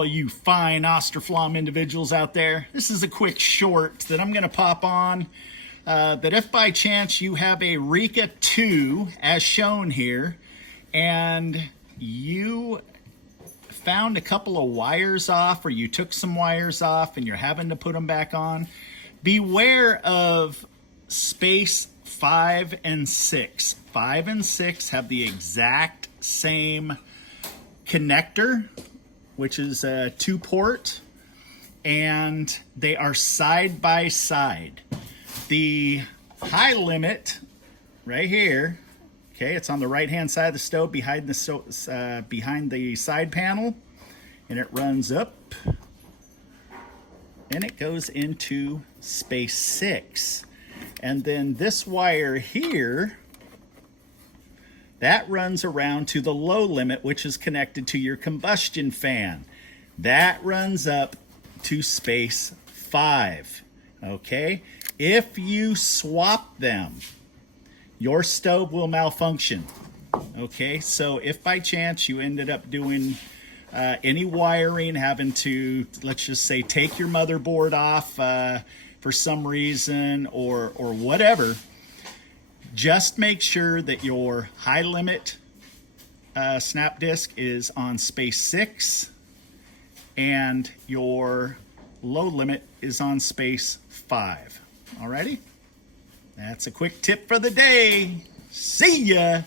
all you fine Austroflamm individuals out there. This is a quick short that I'm going to pop on. That if by chance you have a Rika 2, as shown here, and you found a couple of wires off, or you took some wires off and you're having to put them back on, beware of space 5 and 6. 5 and 6 have the exact same connector, which is a 2-port, and they are side by side. The high limit right here, okay, it's on the right hand side of the stove behind the side panel, and it runs up and it goes into space 6. And then this wire here, that runs around to the low limit, which is connected to your combustion fan. That runs up to space 5, okay? If you swap them, your stove will malfunction, okay? So if by chance you ended up doing any wiring, having to, let's just say, take your motherboard off for some reason or whatever, just make sure that your high limit snap disk is on space 6 and your low limit is on space 5. Alrighty? That's a quick tip for the day. See ya!